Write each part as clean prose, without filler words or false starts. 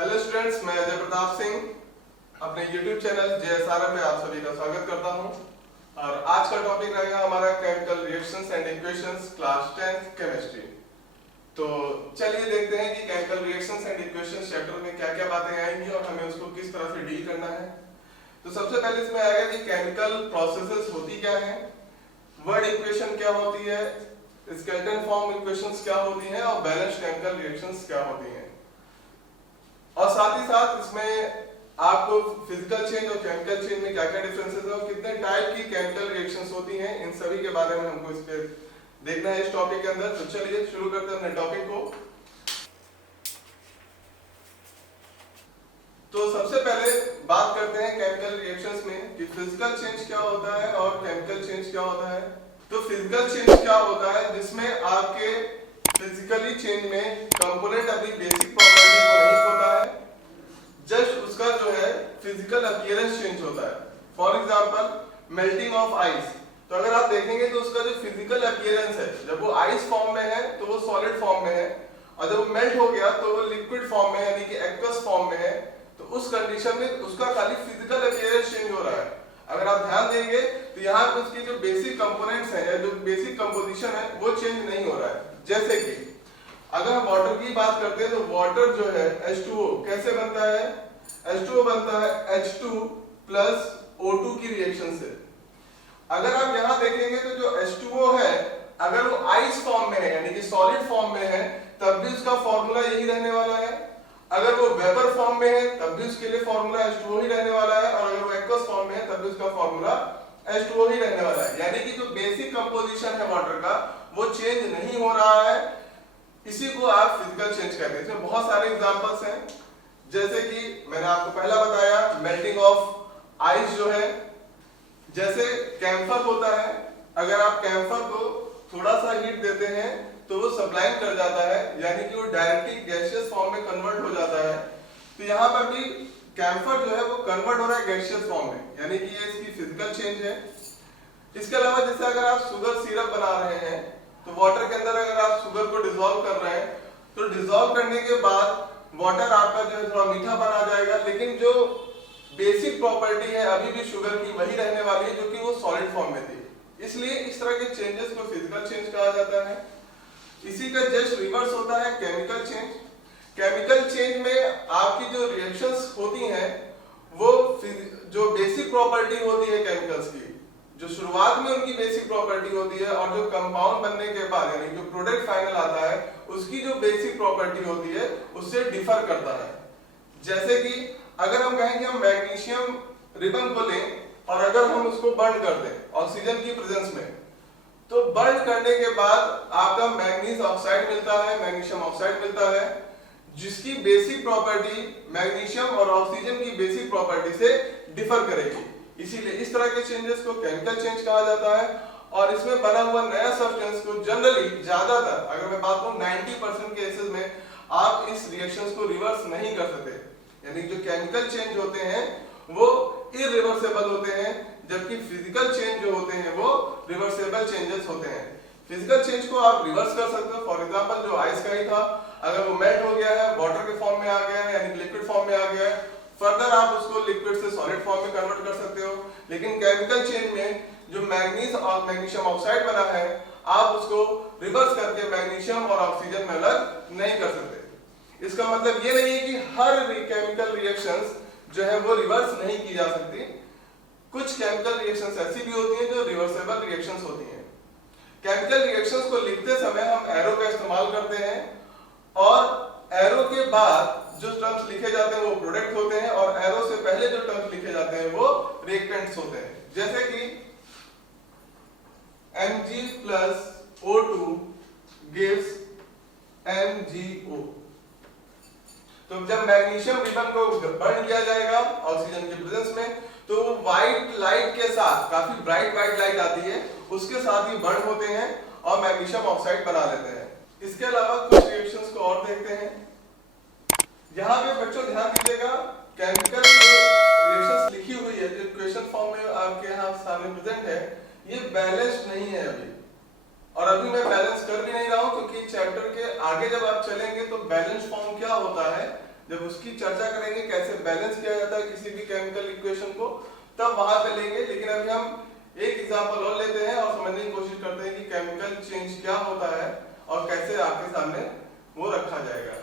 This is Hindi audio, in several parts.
हेलो स्टूडेंट्स, मैं अजय प्रताप सिंह अपने YouTube चैनल JSRM पे आप सभी का स्वागत करता हूं। और आज का टॉपिक रहेगा हमारा chemical reactions and equations class 10 chemistry. तो चलिए देखते हैं कि chemical reactions and equations chapter में क्या क्या बातें आएंगी और हमें उसको किस तरह से डील करना है। तो सबसे पहले इसमें आएगा कि केमिकल प्रोसेसेस होती क्या है, वर्ड इक्वेशन क्या होती है, स्केलेटन फॉर्म इक्वेशंस क्या होती हैं और बैलेंस्ड केमिकल रिएक्शंस क्या होती हैं। और साथ ही साथ इसमें आपको फिजिकल चेंज और केमिकल चेंज में क्या क्या डिफरेंसेस है और कितने टाइप की केमिकल रिएक्शंस होती हैं, इन सभी के बारे में हमको इस पे देखना है इस टॉपिक के अंदर। तो चलिए शुरू करते हैं अपने टॉपिक को। तो सबसे पहले बात करते हैं केमिकल रिएक्शंस में कि फिजिकल चेंज क्या होता है और केमिकल चेंज क्या होता है। तो फिजिकल चेंज क्या होता है, जिसमें आपके फिजिकली चेंज में कंपोनेंट अपनी बेसिक प्रॉपर्टी को नहीं खोता है, जस्ट उसका जो है फिजिकल अपीयरेंस चेंज होता है। For example melting of ice, तो अगर आप देखेंगे तो उसका जो फिजिकल अपीयरेंस है, जब वो आइस फॉर्म में है तो वो सॉलिड फॉर्म में है, और जब वो मेल्ट हो गया तो वो लिक्विड फॉर्म में यानी कि एक्वस फॉर्म में है। तो उस कंडीशन में उसका खाली फिजिकल अपीयरेंस चेंज हो रहा है। अगर आप ध्यान देंगे तो यहाँ पे उसके जो बेसिक कंपोनेंट्स हैं या जो बेसिक कंपोजिशन है वो चेंज नहीं हो रहा है। जैसे कि अगर हम वाटर की बात करते हैं तो वाटर जो है H2O कैसे बनता है, H2O बनता है H2 प्लस O2 की रिएक्शन से। अगर आप यहाँ देखेंगे तो जो H2O है अगर वो आइस फॉर्म में है यानी कि सॉलिड फॉर्म में है तब भी उसका फॉर्मूला यही रहने वाला है। अगर वो वेपर फॉर्म में है तब भी उसके लिए फॉर्मूला H2O ही रहने वाला है, और अगर वो एक्वस फॉर्म में है तब भी उसका फॉर्मूला H2O ही रहने वाला है। यानी कि जो बेसिक कंपोजिशन है वाटर का वो चेंज नहीं हो रहा है। इसी को आप फिजिकल चेंज कहते हैं। इसमें बहुत सारे एग्जांपल्स हैं, जैसे कि मैंने आपको पहला बताया मेल्टिंग ऑफ आइस जो है, जैसे कैम्फर होता है। अगर आप कैम्फर को थोड़ा सा हीट देते हैं तो वो सब्लाइम कर जाता है, यानी कि वो डायरेक्टली गैसियस फॉर्म में कन्वर्ट हो जाता है। तो यहाँ पर भी कैम्फर जो है वो कन्वर्ट हो रहा है गैसियस फॉर्म में, यानी कि ये इसकी फिजिकल चेंज है। इसके अलावा जैसे अगर आप शुगर सिरप बना रहे हैं तो वाटर के अंदर अगर आप शुगर को डिसॉल्व कर रहे हैं तो डिसॉल्व करने के बाद वाटर आपका जो है थोड़ा मीठा बना जाएगा, लेकिन जो बेसिक प्रॉपर्टी है अभी भी शुगर की वही रहने वाली है जो कि वो सॉलिड फॉर्म में थी। इसलिए इस तरह के चेंजेस को फिजिकल चेंज कहा जाता है। इसी का जस्ट रिवर्स होता है केमिकल चेंज। केमिकल चेंज में आपकी जो रिएक्शंस होती हैं वो जो बेसिक प्रॉपर्टी होती है केमिकल्स की, जो शुरुआत में उनकी बेसिक प्रॉपर्टी होती है और जो कंपाउंड बनने के बाद यानी जो प्रोडक्ट फाइनल आता है उसकी जो बेसिक प्रॉपर्टी होती है उससे डिफर करता है। जैसे कि अगर हम कहें कि हम मैग्नीशियम रिबन को लें और अगर हम उसको बर्न कर दें ऑक्सीजन की प्रेजेंस में, तो बर्न करने के बाद आपका मैग्नीज ऑक्साइड मिलता है, मैग्नीशियम ऑक्साइड मिलता है, जिसकी बेसिक प्रॉपर्टी मैग्नीशियम और ऑक्सीजन की बेसिक प्रॉपर्टी से डिफर करेगी। इसीलिए इस तरह के चेंजेस को केमिकल चेंज कहा जाता है। और इसमें बना हुआ नया सब्सटेंस को जनरली ज्यादातर अगर मैं बात करूं 90% केसेस में आप इस रिएक्शंस को रिवर्स नहीं कर सकते, यानी जो केमिकल चेंज होते हैं वो इरिवर्सेबल होते हैं, जबकि फिजिकल चेंज जो होते हैं वो रिवर्सेबल चेंजेस होते हैं। फिजिकल चेंज को आप रिवर्स कर सकते हो। फॉर एग्जांपल जो आइस का ही था, अगर वो मेल्ट हो गया है, वाटर के फॉर्म में आ गया है यानी लिक्विड फॉर्म में आ गया है, फर्दर आप उसको लिक्विड से सॉलिड फॉर्म में कन्वर्ट कर सकते हो। लेकिन केमिकल चेंज में जो मैग्नीज और मैग्नीशियम ऑक्साइड बना है आप उसको रिवर्स करके मैग्नीशियम और ऑक्सीजन में अलग नहीं कर सकते। इसका मतलब ये नहीं है कि हर केमिकल रिएक्शंस जो है वो रिवर्स नहीं की जा सकती। कुछ केमिकल रिएक्शंस ऐसी भी होती हैं जो रिवर्सेबल रिएक्शंस होती हैं। केमिकल रिएक्शंस को लिखते समय हम एरो का इस्तेमाल करते हैं, और एरो के बाद जो टर्म्स लिखे जाते हैं वो प्रोडक्ट होते हैं, और एरो से पहले जो टर्म्स लिखे जाते हैं वो रिएक्टेंट्स होते हैं। जैसे कि Mg plus O2 gives MgO। तो जब मैग्नीशियम रिबन को बर्न किया जाएगा ऑक्सीजन की प्रेजेंस में तो वो व्हाइट लाइट के साथ, काफी ब्राइट व्हाइट लाइट आती है, उसके साथ ही बर्न होते हैं और मैग्नीशियम ऑक्साइड बना लेते हैं। इसके अलावा कुछ रिएक्शंस को और देखते हैं। यहाँ पे बच्चों ध्यान दीजिएगा, केमिकल जो रिएक्शंस लिखी हुई है जो इक्वेशन फॉर्म में आपके यहाँ सामने प्रेजेंट है, ये बैलेंस्ड नहीं है अभी, और अभी मैं बैलेंस कर भी नहीं रहा हूँ क्योंकि चैप्टर के आगे जब आप चलेंगे तो बैलेंस फॉर्म क्या होता है जब उसकी चर्चा करेंगे कैसे बैलेंस किया जाता है किसी भी केमिकल इक्वेशन को, तब वहां पे लेंगे। लेकिन अभी हम एक एग्जांपल और लेते हैं और समझने की कोशिश करते हैं कि केमिकल चेंज क्या होता है और कैसे आपके सामने वो रखा जाएगा।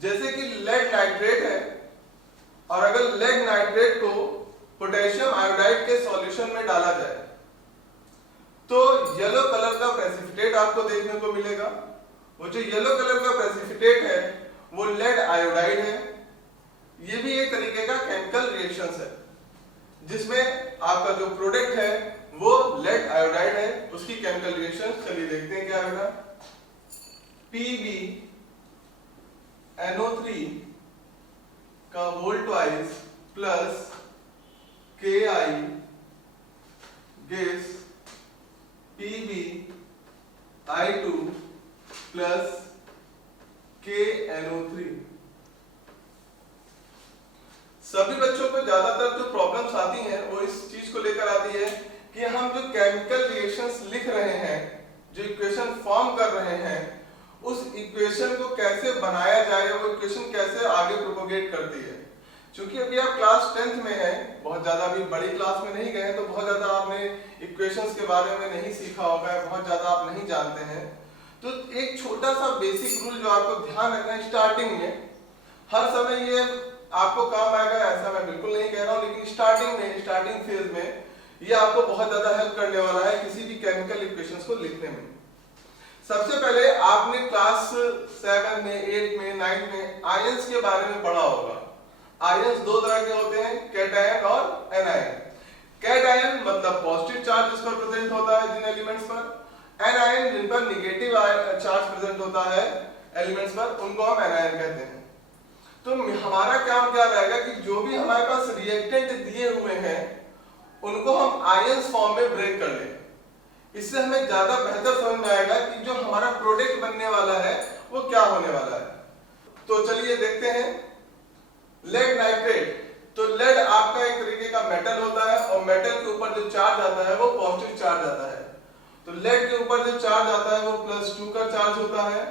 जैसे कि लेड नाइट्रेट है, और अगर लेड नाइट्रेट को पोटेशियम आयोडाइड के सॉल्यूशन में डाला जाए तो येलो कलर का प्रेसिपिटेट आपको देखने को मिलेगा। वो जो येलो कलर का प्रेसिपिटेट है वो लेड आयोडाइड है। ये भी एक तरीके का केमिकल रिएक्शन है जिसमें आपका जो प्रोडक्ट है वो लेड आयोडाइड है। उसकी केमिकल रिएक्शन चलिए देखते हैं क्या बेटा। PbNO3 का whole twice plus Ki gives PbI2 plus KNO3। सभी बच्चों को ज्यादातर जो प्रॉब्लम्स आती हैं वो इस चीज को लेकर आती है कि हम जो केमिकल रिएक्शंस लिख रहे हैं, जो इक्वेशन फॉर्म कर रहे हैं, उस इक्वेशन को कैसे बनाया जाए, वो इक्वेशन कैसे आगे प्रोपोगेट करती है। क्योंकि अभी आप क्लास 10th में हैं, बहुत ज्यादा अभी बड़ी क्लास में नहीं गए, तो बहुत ज्यादा आपने इक्वेशंस के बारे में नहीं सीखा होगा, बहुत ज्यादा आप नहीं जानते हैं। तो एक छोटा सा बेसिक रूल जो आपको ध्यान रखना है स्टार्टिंग में, हर समय ये आपको काम आएगा ऐसा मैं बिल्कुल नहीं कह रहा हूँ, लेकिन स्टार्टिंग फेज में ये आपको बहुत ज्यादा हेल्प करने वाला है किसी भी केमिकल इक्वेशंस को लिखने में। सबसे पहले आपने क्लास 7 में, 8 में, 9 में आयंस के बारे में पढ़ा होगा। आयंस दो तरह के होते हैं, कैटायन और एनायन। कैटायन मतलब पॉजिटिव चार्ज जिस पर प्रेजेंट होता है जिन एलिमेंट्स पर, एनायन जिन पर निगेटिव चार्ज प्रेजेंट होता है एलिमेंट्स पर, उनको हम एनायन कहते हैं। तो हमारा काम क्या रहेगा कि जो भी हमारे पास रिएक्टेंट दिए हुए हैं उनको हम आयंस फॉर्म में ब्रेक कर लें। इससे हमें ज्यादा बेहतर समझ में आएगा कि जो हमारा प्रोडक्ट बनने वाला है वो क्या होने वाला है। तो चलिए देखते हैं। लेड नाइट्रेट, तो लेड आपका एक तरीके का मेटल होता है और मेटल के ऊपर जो चार्ज आता है वो पॉजिटिव चार्ज आता है। तो लेड के ऊपर जो चार्ज आता है वो +2 का चार्ज होता है,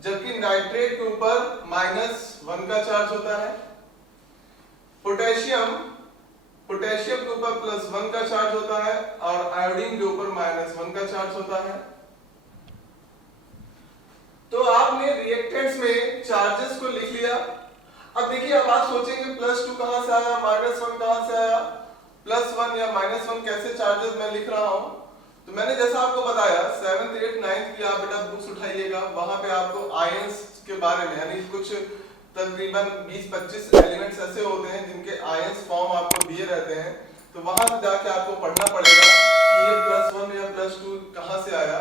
जबकि नाइट्रेट के ऊपर -1 का चार्ज होता है। पोटेशियम के ऊपर +1 का चार्ज होता है और आयोडीन के ऊपर -1 का चार्ज होता है। तो आपने रिएक्टेंट्स में चार्जेस को लिख लिया। अब देखिए, अब आप सोचेंगे +2 कहां से आया, -1 कहां से आया, +1 या -1 कैसे चार्जेस मैं लिख रहा हूं। तो मैंने जैसा आपको बताया 7th 8th 9th की आप बेटा बुक्स उठाइएगा, वहां पे आपको आयंस के बारे में, यानी कुछ तकरीबन 20-25 एलिमेंट्स ऐसे होते हैं जिनके आयंस फॉर्म आपको दिए रहते हैं। तो वहां से जाके आपको पढ़ना पड़ेगा कि ये +1 या +2 कहां से आया,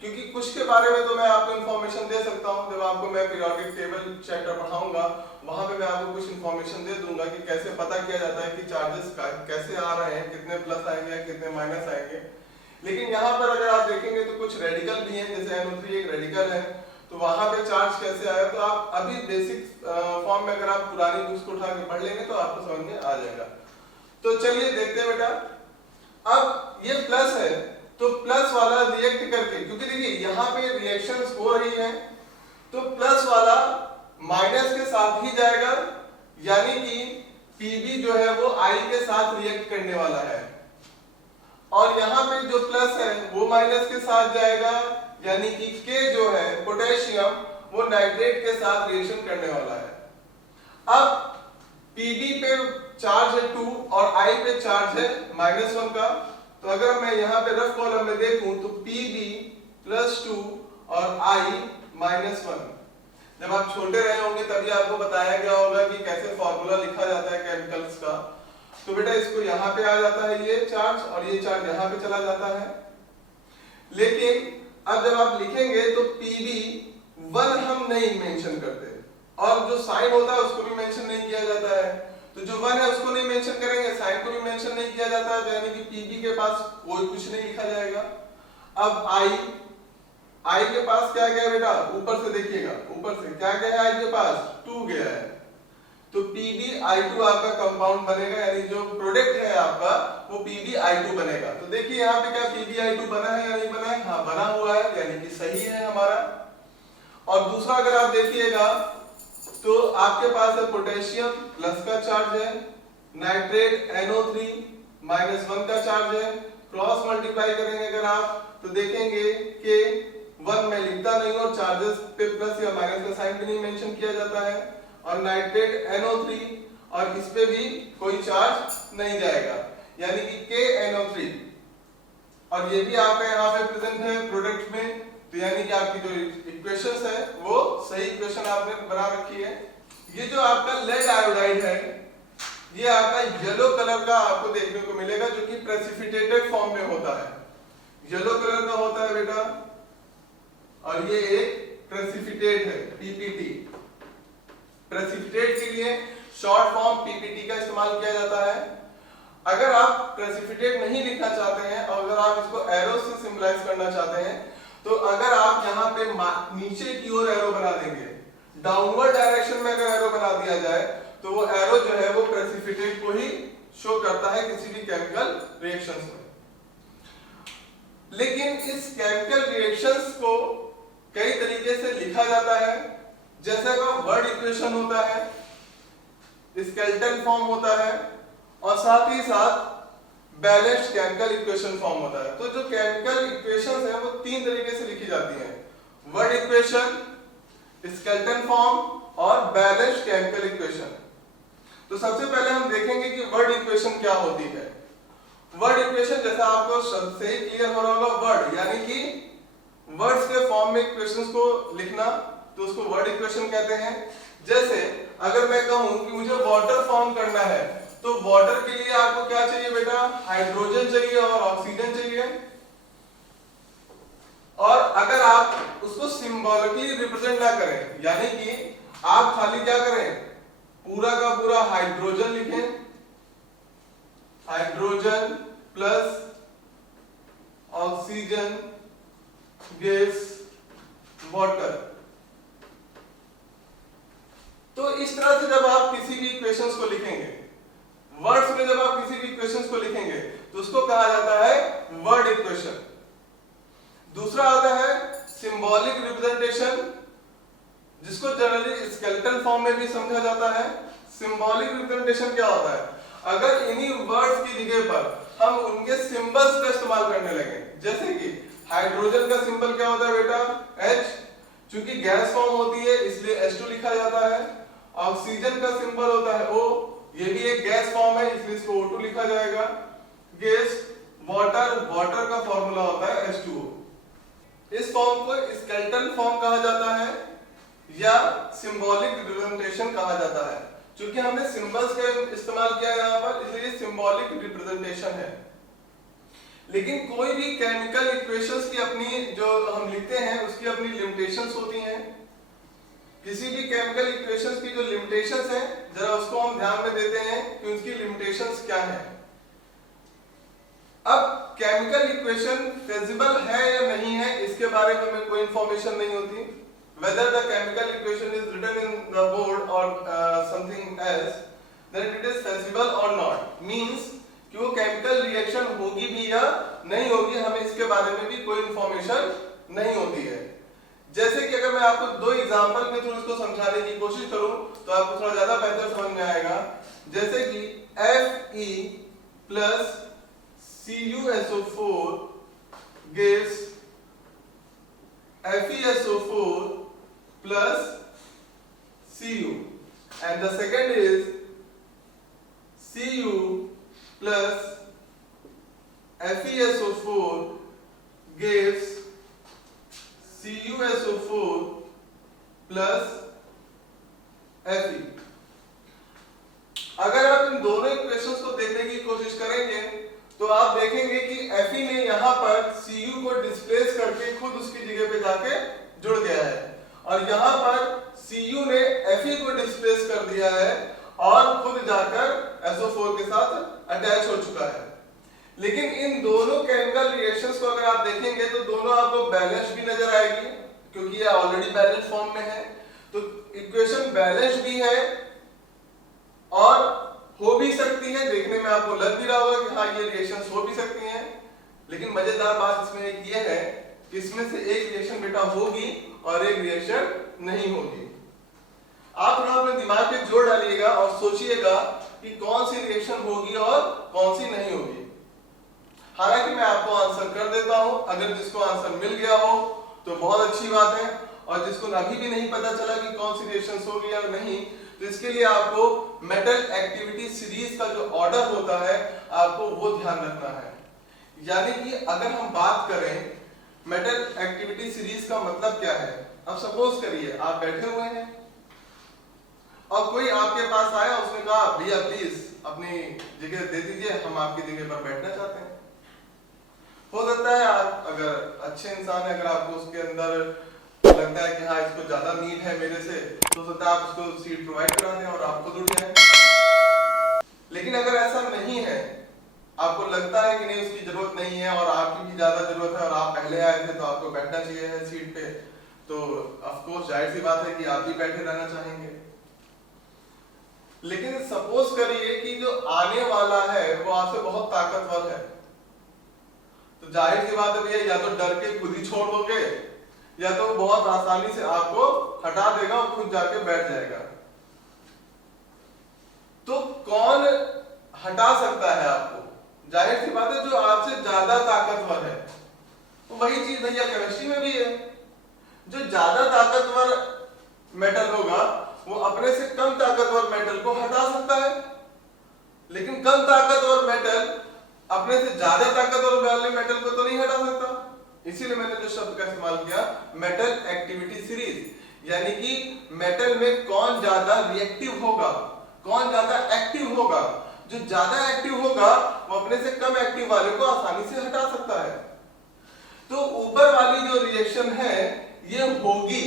क्योंकि कुछ के बारे में तो मैं आपको इन्फॉर्मेशन दे सकता हूं। जब आपको मैं पीरियोडिक टेबल चैप्टर पढ़ाऊंगा वहां पे मैं आपको कुछ इन्फॉर्मेशन दे दूंगा कि कैसे पता किया जाता है कि चार्जेस कैसे आ रहे हैं, कितने प्लस आएंगे या कितने माइनस आएंगे। लेकिन यहाँ पर अगर आप देखेंगे तो कुछ रेडिकल भी हैं, जैसे NO3 एक रेडिकल है, तो वहां पे चार्ज कैसे आया। तो आप अभी बेसिक फॉर्म में अगर आप पुरानी बुक्स को उठा के पढ़ लेंगे तो आपको समझ में आ जाएगा। तो चलिए देखते हैं बेटा। अब ये प्लस है तो प्लस वाला रिएक्ट करके, क्योंकि देखिए यहाँ पे रिएक्शंस हो रही हैं, तो प्लस वाला माइनस के साथ ही जाएगा, यानी कि Pb जो है वो I के साथ रिएक्ट करने वाला है, और यहाँ पे जो प्लस है वो माइनस के साथ जाएगा, यानी कि K जो है पोटेशियम वो नाइट्रेट के साथ रिएक्शन करने वाला है। अब Pb पे चार्ज है 2 और I पे चार्ज है -1 का। तो अगर मैं यहाँ पे रफ कॉलम में देखूं तो Pb +2 और I -1। जब आप छोटे रहे होंगे तभी आपको बताया गया होगा कि कैसे फॉर्मूला लिखा जाता है केमिकल्स का। तो बेटा इसको यहाँ पे आ जाता है ये चार्ज, और ये चार्ज यहाँ पे चला जाता है। लेकिन अब जब आप लिखेंगे तो Pb1 हम नहीं मेंशन करते, और जो साइन होता है उसको भी मेंशन नहीं किया जाता है। तो जो 1 है उसको नहीं मेंशन करेंगे, साइन को भी मेंशन नहीं किया जाता है, यानी कि Pb के पास कोई कुछ नहीं लिखा जाएगा। अब I के पास क्या गया बेटा, ऊपर से देखिएगा, ऊपर से क्या गया है I के पास 2 गया है। तो PbI2 आपका कंपाउंड बनेगा, यानी जो प्रोडक्ट है आपका वो PbI2 बनेगा। तो देखिए यहाँ पे क्या PbI2 बना है या नहीं बना है, हाँ बना हुआ है, यानी कि सही है हमारा। और दूसरा अगर आप देखिएगा तो आपके पास है पोटेशियम प्लस का चार्ज है, नाइट्रेट NO3 -1 का चार्ज है। क्रॉस मल्टीप्लाई करेंगे अगर आप तो देखेंगे कि 1 में लिखता नहीं और चार्जेस पे प्लस या माइनस का साइन भी नहीं मेंशन किया जाता है, और नाइट्रेट NO3 और इस पे भी कोई चार्ज नहीं जाएगा, यानी कि KNO3, और ये भी आपका यहाँ पे प्रेजेंट है प्रोडक्ट में, तो यानी कि आपकी जो इक्वेशंस है वो सही इक्वेशन आपने बना रखी है। ये जो आपका लेड आयोडाइड है ये आपका येलो कलर का आपको देखने को मिलेगा, जो कि प्रेसिपिटेटेड फॉर्म में होता है, येलो कलर का होता है बेटा, और ये एक प्रेसिपिटेट है PPT। प्रेसिपिटेट के लिए शॉर्ट फॉर्म PPT का इस्तेमाल किया जाता है। अगर आप प्रेसिपिटेट नहीं लिखना चाहते हैं और अगर आप इसको एरो से सिंबलाइज करना चाहते हैं, तो अगर आप यहाँ पे नीचे की ओर एरो बना देंगे, डाउनवर्ड डायरेक्शन में अगर एरो बना दिया जाए तो वो एरो जो है वो प्रेसिपिटेट को ही शो करता है किसी भी केमिकल रिएक्शंस में। लेकिन इस केमिकल रिएक्शंस को कई तरीके से लिखा जाता है, जैसे का वर्ड इक्वेशन होता है, स्केलेटन फॉर्म होता है, और साथ ही साथ बैलेंस्ड केमिकल इक्वेशन फॉर्म होता है। तो जो केमिकल इक्वेशंस है वो 3 तरीके से लिखी जाती हैं, वर्ड इक्वेशन, स्केलेटन फॉर्म और बैलेंस्ड केमिकल इक्वेशन। तो सबसे पहले हम देखेंगे कि वर्ड इक्वेशन क्या होती है। वर्ड इक्वेशन जैसा आपको शब्द से ही क्लियर हो रहा होगा, वर्ड यानी कि वर्ड्स के फॉर्म में इक्वेशंस को लिखना, तो उसको वर्ड इक्वेशन कहते हैं। जैसे अगर मैं कहूं कि मुझे वाटर फॉर्म करना है, तो वाटर के लिए आपको क्या चाहिए बेटा, हाइड्रोजन चाहिए और ऑक्सीजन चाहिए। और अगर आप उसको सिंबॉलिकली रिप्रेजेंट ना करें, यानी कि आप खाली क्या करें, पूरा का पूरा हाइड्रोजन लिखें, hydrogen plus oxygen gas water. तो इस तरह से जब आप किसी भी इक्वेशंस को लिखेंगे, वर्ड्स में जब आप किसी भी इक्वेशंस को लिखेंगे तो उसको कहा जाता है वर्ड इक्वेशन। दूसरा आता है सिंबॉलिक रिप्रेजेंटेशन, जिसको जनरली स्केलेटन फॉर्म में भी समझा जाता है। सिंबॉलिक रिप्रेजेंटेशन क्या होता है, अगर इन्हीं वर्ड्स की जगह पर हम उनके सिंबल्स का इस्तेमाल करने लगे, जैसे कि हाइड्रोजन का सिंबल क्या होता है बेटा, H, चूंकि गैस फॉर्म होती है इसलिए H2 लिखा जाता है। ऑक्सीजन का सिंबल होता है O, ये भी एक गैस फॉर्म है इसलिए इसको O2 लिखा जाएगा। गैस, वाटर, वाटर का फॉर्मूला होता है H2O। इस फॉर्म को स्केलेटन फॉर्म कहा जाता है या सिंबॉलिक रिप्रेजेंटेशन कहा जाता है। क्योंकि हमने सिंबल्स का इस्तेमाल किया यहाँ पर, इसलिए सिंबॉलिक रिप्रेजेंटेशन है। लेकिन कोई भी केमिकल इक्वेशंस की अपनी जो हम लिखते हैं उसकी अपनी लिमिटेशंस होती हैं। किसी भी केमिकल इक्वेशंस की जो लिमिटेशंस हैं, जरा उसको हम ध्यान में देते हैं कि उसकी लिमिटेशंस क्या है। अब केमिकल इक्वेशन फिजिबल है या नहीं है इसके बारे में हमें कोई इंफॉर्मेशन नहीं होती। whether the chemical equation is written in the board or something else, then it is feasible or not, means कि वो केमिकल रिएक्शन होगी भी या नहीं होगी, हमें इसके बारे में भी कोई इंफॉर्मेशन नहीं होती है। जैसे कि अगर मैं आपको 2 एग्जांपल के थ्रू इसको समझाने की कोशिश करूं तो आपको थोड़ा ज्यादा बेहतर समझ में आएगा। जैसे कि Fe plus CuSO4 gives FeSO4 plus Cu, and the second is Cu plus FeSO4 gives CuSO4 plus Fe। अगर आप इन दोनों इक्वेशंस को देखने की कोशिश करेंगे तो आप देखेंगे कि Fe ने यहाँ पर Cu को डिस्प्लेस करके खुद उसकी जगह पे जाके जुड़ गया है, और यहाँ पर Cu ने Fe को डिस्प्लेस कर दिया है और खुद जाकर SO4 के साथ अटैच हो चुका है। लेकिन इन दोनों केमिकल रिएक्शंस को अगर आप देखेंगे तो दोनों आपको बैलेंस भी नजर आएगी, क्योंकि ये ऑलरेडी बैलेंस फॉर्म में है। तो इक्वेशन बैलेंस भी है और हो भी सकती है, देखने में आपको लग भी रहा होगा कि हाँ ये रिएक्शंस हो भी सकती हैं। लेकिन मजेदार बात इसमें एक ये है कि इसमें से एक रिएक्शन बेटा होगी और एक रिएक्शन नहीं होगी। आप थोड़ा अपने दिमाग पे जोर डालिएगा और सोचिएगा कि कौन सी रिएक्शन होगी और कौन सी नहीं होगी। हालांकि मैं आपको आंसर कर देता हूं, अगर जिसको आंसर मिल गया हो तो बहुत अच्छी बात है, और जिसको अभी भी नहीं पता चला कि कौन सी रिएक्शंस होगी या नहीं, तो इसके लिए आपको मेटल एक्टिविटी सीरीज का जो ऑर्डर होता है आपको वो ध्यान रखना है। यानी कि अगर हम बात करें मेटल एक्टिविटी सीरीज का मतलब क्या है। अब सपोज करिए आप बैठे हुए हैं और कोई आपके पास आया, उसने कहा भैया प्लीज अपनी जगह दे दीजिए, हम आपकी जगह पर बैठना चाहते हैं। हो सकता है आप अगर अच्छे इंसान है, अगर आपको उसके अंदर लगता है कि हाँ इसको ज्यादा नीड है मेरे से, तो सकता है आप उसको सीट प्रोवाइड करा दें और आप खुद उठ जाएं। लेकिन अगर ऐसा नहीं है, आपको लगता है कि नहीं उसकी जरूरत नहीं है और आपकी भी ज्यादा जरूरत है और आप पहले आए थे तो आपको बैठना चाहिए है सीट पे, तो ऑफ कोर्स जाहिर सी बात है कि आप भी बैठे रहना चाहेंगे। लेकिन सपोज करिए कि जो आने वाला है वो आपसे बहुत ताकतवर है, तो जाहिर सी बात है भैया या तो डर के खुद ही छोड़ दोगे या तो बहुत आसानी से आपको हटा देगा और खुद जाके बैठ जाएगा। तो कौन हटा सकता है आपको? जाहिर सी बात है जो आपसे ज्यादा ताकतवर है। तो वही चीज भैया केमिस्ट्री में भी है, जो ज्यादा ताकतवर मेटल होगा वो अपने से कम ताकतवर मेटल को हटा सकता है, लेकिन कम ताकतवर मेटल अपने से ज्यादा ताकतवर वाले मेटल को तो नहीं हटा सकता। इसीलिए मैंने जो शब्द का इस्तेमाल किया मेटल एक्टिविटी सीरीज, यानी कि मेटल में कौन ज्यादा रिएक्टिव होगा, कौन ज्यादा एक्टिव होगा। जो ज्यादा एक्टिव होगा वो अपने से कम एक्टिव वाले को आसानी से हटा सकता है। तो ऊपर वाली जो रिएक्शन है ये होगी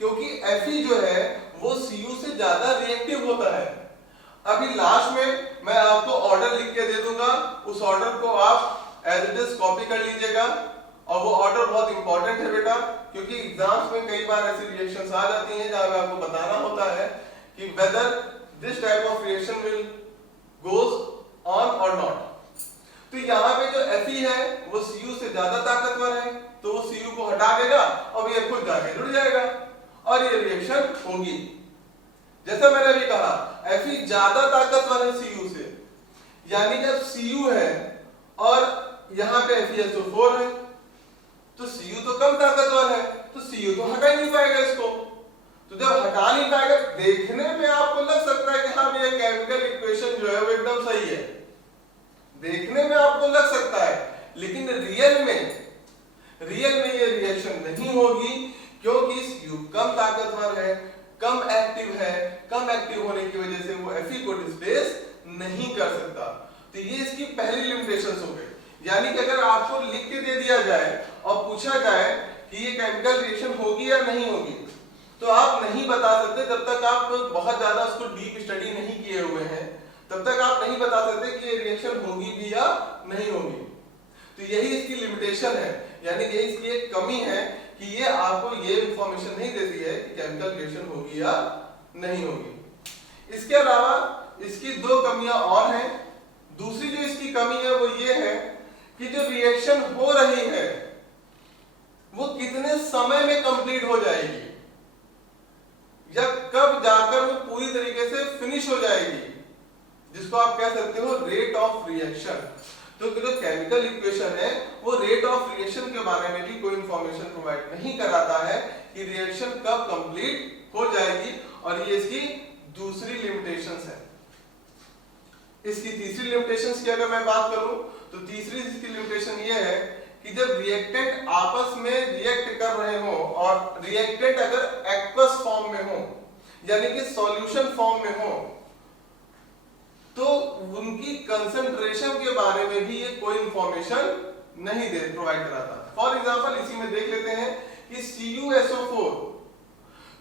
क्योंकि Fe जो है वो Cu से ज्यादा रिएक्टिव होता है। अभी लास्ट में मैं आपको ऑर्डर लिख के दे दूंगा, उस ऑर्डर को आप एज इट इज कॉपी कर लीजिएगा। और वो ऑर्डर बहुत इंपॉर्टेंट है बेटा, क्योंकि एग्जाम्स में कई बार ऐसी रिएक्शंस आ जाती हैं जहां आपको बताना होता है कि whether this type of reaction will goes on और नॉट। तो यहाँ पे जो Fe है वो Cu से ज्यादा ताकतवर है, तो वो Cu को हटा देगा और ये खुद जाके जुड़ जाएगा और ये रिएक्शन होगी। जैसा मैंने अभी कहा Fe ज्यादा ताकतवर है Cu से, यानी जब Cu है और यहाँ पे FeSO4 है तो Cu तो कम ताकतवर है, तो Cu तो हटा ही नहीं पाएगा इसको। तो जब हटा नहीं पाएगा, देखने में आपको लग सकता है कि हाँ भैया केमिकल इक्वेशन जो है वो एकदम सही है, देखने में आपको लग सकता है, लेकिन रियल में ये रिएक्शन नहीं होगी क्योंकि Cu कम ताकतवर है, कम एक्टिव है। कम एक्टिव होने की वजह से वो Fe को डिस्प्लेस नहीं कर सकता। तो ये इसकी पहली लिमिटेशंस हो गई। यानी कि अगर आपको लिख के दे दिया जाए और पूछा जाए कि ये केमिकल रिएक्शन होगी या नहीं होगी, तो आप नहीं बता सकते जब तक आप बहुत ज्यादा उसको डीप स्टडी नहीं किए हुए हैं, तब तक आप नहीं बता सकते कि ये रिएक्शन होगी भी या नहीं होगी। तो यही इसकी लिमिटेशन है, यानी यही इसकी एक कमी है कि ये आपको ये इंफॉर्मेशन नहीं देती है कि केमिकल रिएक्शन होगी या नहीं होगी। इसके अलावा इसकी दो कमियां और हैं। दूसरी जो इसकी कमी है वो ये है कि जो रिएक्शन हो रही है वो कितने समय में कंप्लीट हो जाएगी या कब जाकर वो पूरी तरीके से फिनिश हो जाएगी, जिसको आप कह सकते हो रेट ऑफ रिएक्शन। तो जो केमिकल इक्वेशन है वो रेट ऑफ रिएक्शन के बारे में भी कोई इंफॉर्मेशन प्रोवाइड नहीं कराता है कि रिएक्शन कब कंप्लीट हो जाएगी, और ये इसकी दूसरी लिमिटेशंस है। इसकी तीसरी लिमिटेशंस की अगर मैं बात करूं तो तीसरी इसकी लिमिटेशन ये है कि जब रिएक्टेंट आपस में रिएक्ट कर रहे हो और रिएक्टेंट अगर एक्वस फॉर्म में हो यानी कि सॉल्यूशन फॉर्म में हो, तो उनकी कंसंट्रेशन के बारे में भी ये कोई इंफॉर्मेशन नहीं दे प्रोवाइड कराता। फॉर एग्जांपल इसी में देख लेते हैं कि CuSO4,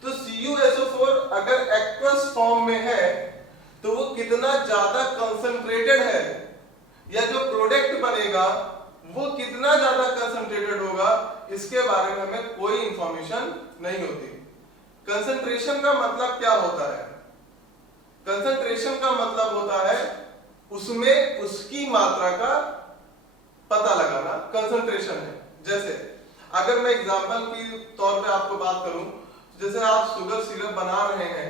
तो CuSO4 अगर एक्वस फॉर्म में है तो वो कितना ज्यादा कंसंट्रेटेड है या जो प्रोडक्ट बनेगा वो कितना ज्यादा कंसंट्रेटेड होगा, इसके बारे में हमें कोई इंफॉर्मेशन नहीं होती। कंसंट्रेशन का मतलब क्या होता है? कंसंट्रेशन का मतलब होता है उसमें उसकी मात्रा का पता लगाना, कंसंट्रेशन है। जैसे अगर मैं एग्जांपल के तौर पे आपको बात करूं, जैसे आप शुगर सिरप बना रहे हैं,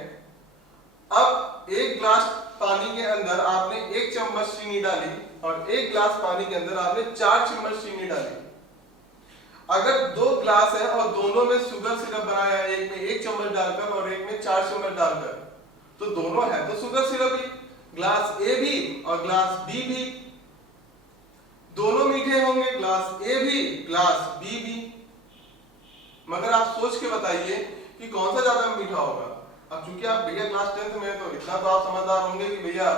अब एक ग्लास पानी के अंदर आपने 1 चम्मच चीनी डाली और 1 ग्लास पानी के अंदर आपने 4 चम्मच चीनी डाली। अगर 2 ग्लास है और दोनों में शुगर सिरप बनाया, एक में 1 चम्मच डालकर और एक में 4 चम्मच डालकर, तो दोनों है तो शुगर सिरप ही, ग्लास ए भी और ग्लास बी भी, दोनों मीठे होंगे, ग्लास ए भी ग्लास बी भी। मगर आप सोच के बताइए कि कौन सा ज्यादा मीठा होगा। अब चूंकि आप भैया क्लास 10th में, तो इतना तो आप समझदार होंगे कि भैया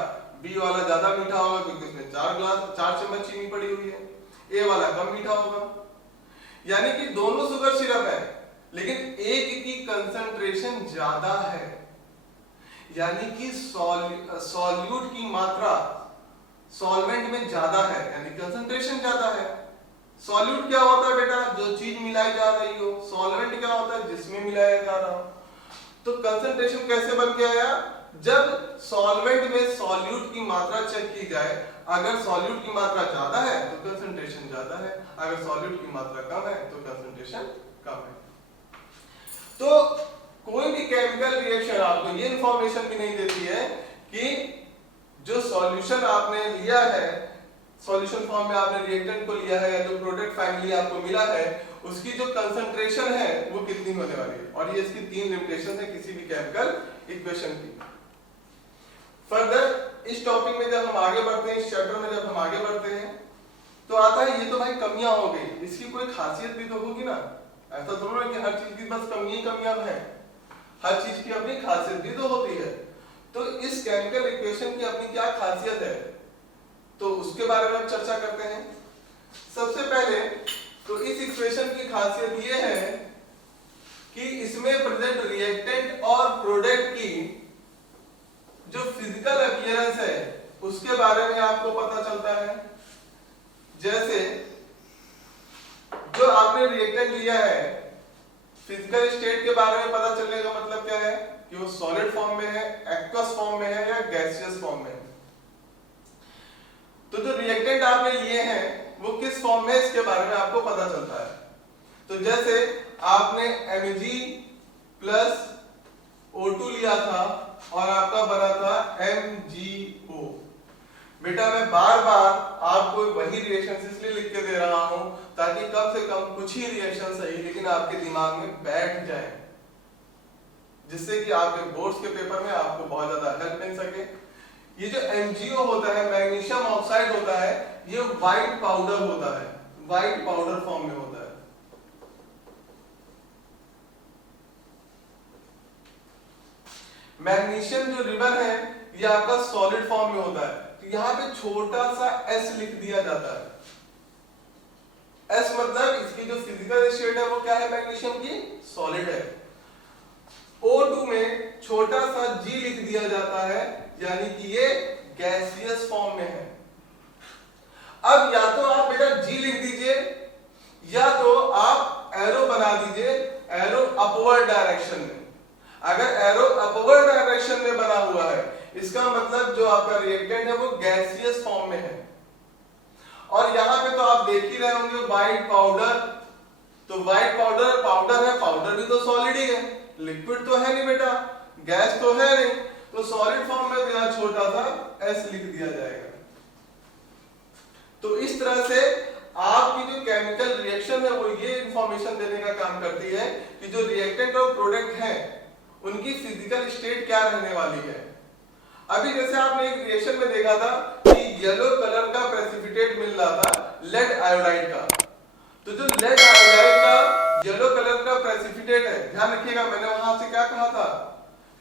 बी वाला ज्यादा मीठा होगा क्योंकि उसमें 4 चम्मच चीनी पड़ी हुई है, ए वाला कम मीठा होगा। यानी कि दोनों शुगर सिरप है, लेकिन एक की कंसंट्रेशन ज्यादा है, यानी कि सॉल्यूट की मात्रा सॉल्वेंट में ज्यादा है, यानी कंसंट्रेशन ज्यादा है। सॉल्यूट क्या होता है बेटा? जो चीज मिलाई जा रही हो। सॉल्वेंट क्या होता है? जिसमें मिलाया जा रहा हो। तो कंसंट्रेशन कैसे बन के आया? जब सॉल्वेंट में सॉल्यूट की मात्रा चेक की जाए, अगर सॉल्यूट की मात्रा ज्यादा है तो कंसंट्रेशन ज्यादा है, अगर सॉल्यूट की मात्रा कम है तो कंसंट्रेशन कम है। तो कोई भी केमिकल रिएक्शन आपको ये इंफॉर्मेशन भी नहीं देती है कि जो सॉल्यूशन आपने लिया है, सॉल्यूशन फॉर्म में आपने रिएक्टेंट को लिया है या जो प्रोडक्ट फाइनली आपको मिला है, उसकी जो कंसंट्रेशन है वो कितनी होने वाली है। और ये इसकी 3 लिमिटेशन है किसी भी केमिकल इक्वेशन की। फर्दर इस टॉपिक में जब हम आगे बढ़ते हैं, इस चैप्टर में जब हम आगे बढ़ते हैं, तो आता है ये तो भाई कमियां हो गई, इसकी कोई खासियत भी तो होगी ना। ऐसा थोड़ा है कि हर चीज की बस कमियां हैं, हर चीज की अपनी खासियत भी तो होती है। तो इस केमिकल इक्वेशन की अपनी क्या खासियत है, तो उसके बारे में हम चर्चा करते हैं। सबसे पहले तो इस इक्वेशन की खासियत ये है कि इसमें प्रेजेंट रिएक्टेंट और प्रोडक्ट की जो फिजिकल अपीयरेंस है उसके बारे में आपको पता चलता है। जैसे जो आपने रिएक्टेंट लिया है, फिजिकल स्टेट के बारे में पता चलने का मतलब क्या है कि वो सॉलिड फॉर्म में है, एक्वस फॉर्म में है या गैसियस फॉर्म में है। तो जो रिएक्टेंट आपने लिए हैं वो किस फॉर्म में है इसके बारे में आपको पता चलता है। तो जैसे आपने Mg प्लस O2 लिया था और आपका बना था MgO। बेटा मैं बार बार आपको वही रिएक्शन इसलिए लिख के दे रहा हूं ताकि कम से कम कुछ ही रिएक्शन सही लेकिन आपके दिमाग में बैठ जाए, जिससे कि आपके बोर्ड्स के पेपर में आपको बहुत ज्यादा हेल्प मिल सके। ये जो MgO होता है, मैग्नीशियम ऑक्साइड होता है, ये व्हाइट पाउडर होता है, व्हाइट पाउडर फॉर्म में होता है। मैग्नीशियम जो रिबन है ये आपका सॉलिड फॉर्म में होता है, तो यहाँ पे छोटा सा S लिख दिया जाता है। S मतलब इसकी जो फिजिकल स्टेट है वो क्या है? मैग्नीशियम की सॉलिड है। O2 में छोटा सा G लिख दिया जाता है, यानी कि ये गैसियस फॉर्म में है। अब या तो आप बेटा G लिख दीजिए या तो आप एरो बना दीजिए, एरो अपवर्ड डायरेक्शन में। अगर एरो अपवर्ड डायरेक्शन में बना हुआ है इसका मतलब जो आपका रिएक्टेंट है वो गैसियस फॉर्म में है। और यहां पे तो आप देख ही रहे होंगे व्हाइट पाउडर, तो व्हाइट पाउडर पाउडर है, पाउडर भी तो सॉलिड ही है, लिक्विड तो है नहीं बेटा, गैस तो है नहीं, तो सॉलिड फॉर्म में यहां छोटा सा S लिख दिया जाएगा। तो इस तरह से आपकी जो केमिकल रिएक्शन है वो ये इंफॉर्मेशन देने का काम करती है कि जो रिएक्टेंट और प्रोडक्ट है उनकी फिजिकल स्टेट क्या रहने वाली है। अभी जैसे आपने एक रिएक्शन में देखा था कि येलो कलर का प्रेसिपिटेट मिल रहा था लेड आयोडाइड का, तो जो लेड आयोडाइड का येलो कलर का प्रेसिपिटेट है, ध्यान रखिएगा मैंने वहां से क्या कहा था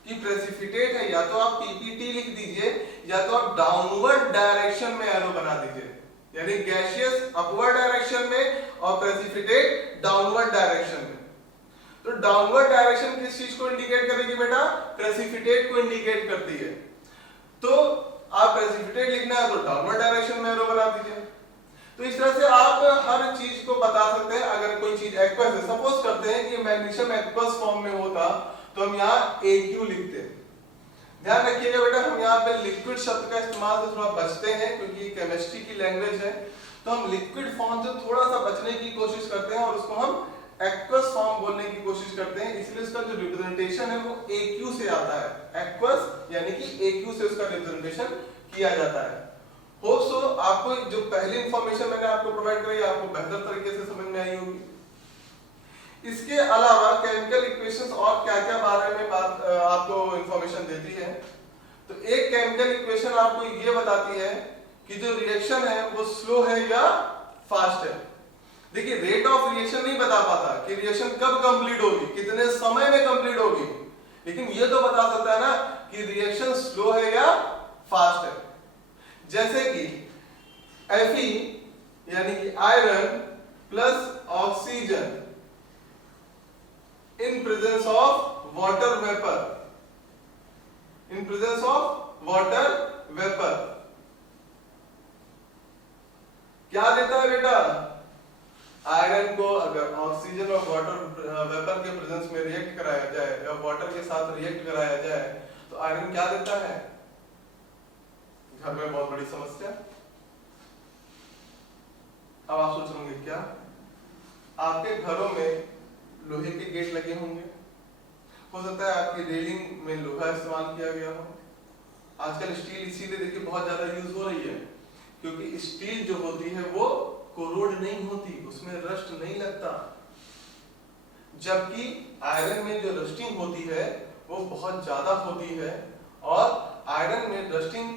कि प्रेसिपिटेट है, या तो आप पीपीटी लिख दीजिए या तो आप डाउनवर्ड डायरेक्शन में एरो बना दीजिए, यानी गैसियस अपवर्ड डायरेक्शन में और प्रेसिपिटेट डाउनवर्ड डायरेक्शन में। तो डाउनवर्ड डायरेक्शन किस चीज को इंडिकेट करेगी बेटा? प्रेसिपिटेट को इंडिकेट करती है। तो आप प्रेसिपिटेट लिखना है तो डाउनवर्ड डायरेक्शन में एरो बना दीजिए। तो इस तरह से आप हर चीज को बता सकते हैं। अगर कोई चीज एक्वस है, सपोज करते हैं कि मैग्नीशियम एक्वस फॉर्म में होता तो हम यहाँ AQ लिखते। ध्यान रखिएगा बेटा हम यहाँ पे लिक्विड शब्द का इस्तेमाल से थोड़ा बचते हैं क्योंकि केमिस्ट्री की लैंग्वेज है, तो हम लिक्विड फॉर्म से थोड़ा सा बचने की कोशिश करते हैं और उसको हम एक्वस फॉर्म बोलने की कोशिश करते हैं, इसलिए उसका जो रिप्रेजेंटेशन है वो AQ से आता है। एक्वस यानी कि AQ से उसका रिप्रेजेंटेशन किया जाता है। होप सो आपको जो पहली इंफॉर्मेशन मैंने आपको प्रोवाइड कराई आपको बेहतर तरीके से समझ में आई होगी। इसके अलावा केमिकल इक्वेशंस और क्या-क्या बारे में बात आपको इंफॉर्मेशन देती है। तो एक केमिकल इक्वेशन आपको ये बताती है कि जो रिएक्शन है वो स्लो है या फास्ट है। देखिए रेट ऑफ रिएक्शन नहीं बता पाता कि रिएक्शन कब कंप्लीट होगी, कितने समय में कंप्लीट होगी, लेकिन ये तो बता सकता है ना कि रिएक्शन स्लो है या फास्ट है। जैसे कि Fe यानी कि iron plus oxygen in presence of water vapour, in presence of water vapour क्या देता है बेटा? आयरन को अगर ऑक्सीजन और वाटर वेपर के प्रेजेंस में रिएक्ट कराया जाए या वाटर के साथ रिएक्ट कराया जाए तो आयरन क्या देता है? घर में बहुत बड़ी समस्या। अब आप सोच रहे क्या आपके घरों में लोहे के गेट लगे होंगे, हो सकता है आपकी रेलिंग में लोहा इस्तेमाल किया गया हो। आजकल स्टील इसीलिए देखिए बहुत ज्यादा यूज हो रही है क्योंकि स्टील जो होती है वो कोरोड नहीं होती, उसमें रस्ट नहीं लगता, जबकि आयरन में जो रस्टिंग होती है वो बहुत ज्यादा होती है और आयरन में रस्टिंग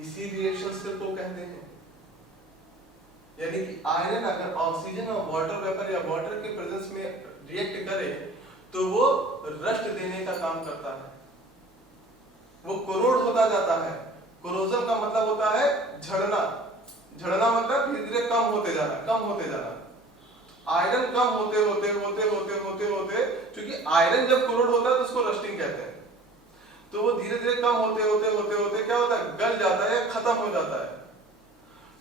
इसी रिएक्शन से को कहते हैं। यानी कि आयरन अगर ऑक्सीजन और वाटर वेपर या वाटर के प्रेजेंस में रिएक्ट करे तो वो रस्ट देने का काम करता है, वो कोरोड होता जाता है। कोरोजन का मतलब होता है झड़ना, झड़ना मतलब धीरे धीरे कम होते जाना, कम होते जाना। आयरन कम होते होते होते होते होते होते क्योंकि आयरन जब कोरोड होता है तो उसको रस्टिंग कहते हैं, तो वो धीरे धीरे कम होते होते होते होते क्या होता है? गल जाता है, खत्म हो जाता है।